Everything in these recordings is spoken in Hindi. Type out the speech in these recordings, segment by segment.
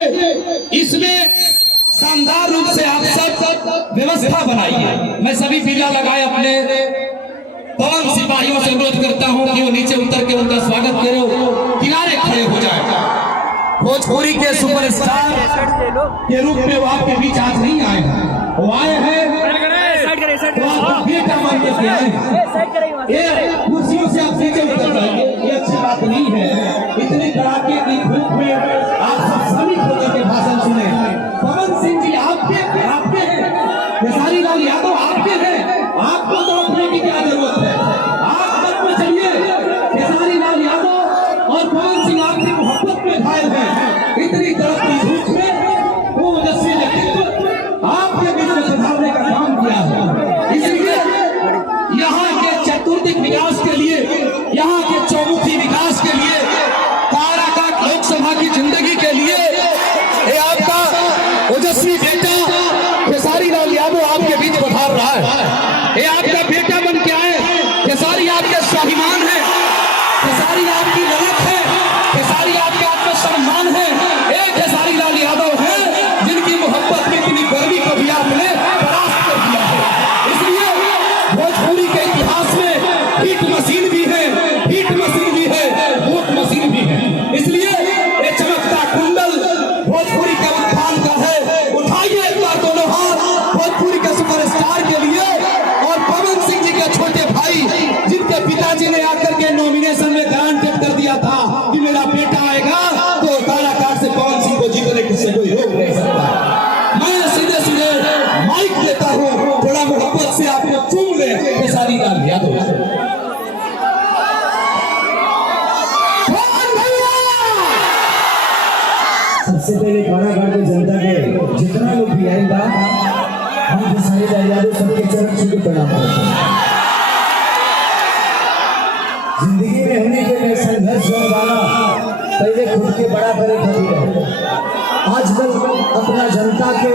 इसमें शानदार रूप से आप सब व्यवस्था बनाइए। मैं सभी पीला लगाए अपने पवन सिपाहियों से अनुरोध करता हूं कि वो नीचे उतर के उनका स्वागत करें, किनारे खड़े हो जाए। भोजपुरी के सुपरस्टार के रूप में वो आपके बीच आज नहीं आए हैं, वो आए हैं बेटा मानने के आए हैं। ये कुर्सियों से आप नीचे उतर जाएंगे, ये अच्छी बात नहीं है। इतनी कड़ाके की धूप में आप सब सभी होकर के भाषण सुने। पवन सिंह जी आपके हैं, खेसारी लाल यादव आपके हैं, आपको तो अपने की क्या जरूरत है। आप मत में चलिए, खेसारी लाल यादव और पवन सिंह आपकी मोहब्बत में घायल हैं। इतनी कड़ाकी धूप में वो ओजस्वी व्यक्तित्व आपके बीच में सुधारने का काम किया है। इसलिए यहाँ के चतुर्दिक विकास के लिए, यहाँ के चौमुखी विकास के लिए, काराकाट लोकसभा की जिंदगी के लिए ये आपका ओजस्वी बेटा खेसारी लाल यादव आपके बीच पधार रहा है। ये आपका बेटा बन के आए। खेसारी आपके स्वाभिमान है, खेसारी आपकी ललक है, खेसारी आपका आत्मसम्मान है। एक खेसारी लाल यादव है जिनकी मोहब्बत में इतनी गर्मी को भी आपने परास्त कर दिया है। इसलिए भोजपुरी के इतिहास में हिट मशीन भी है, हिट मशीन भी है, वोट मशीन भी है। इसलिए ये चमकता कुंडल भोजपुरी का उत्थान का है। उठाइए एक बार दोनों हाथ भोजपुरी के सुपरस्टार के लिए और पवन सिंह जी के छोटे भाई जिनके पिताजी ने आकर के नॉमिनेशन में गारंटेड कर दिया था कि मेरा बेटा आएगा तो काराकाट से पवन सिंह को जीतने से कोई रोक नहीं सकता। मैं सीधे सीधे माइक देता हूँ, थोड़ा मोहब्बत से आपको चूम ले खेसारी लाल यादव। सबसे पहले कारागार की जनता के जितना लोग भी आएगा, हम खेसारी लाल यादव सबके चरण छू के प्रणाम करते हैं। जिंदगी में हमने कोई संघर्ष वाला पहले खुद के बड़ा करे खातिर आजकल अपना जनता के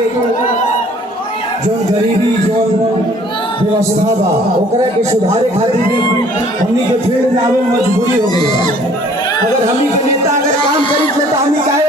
जो गरीबी जो व्यवस्था बा ओकरा के सुधारे खातिर भी हमनी के फील्ड में आवे मजबूरी हो गई। अगर हमनी के नेता अगर काम करी तो हमनी काहे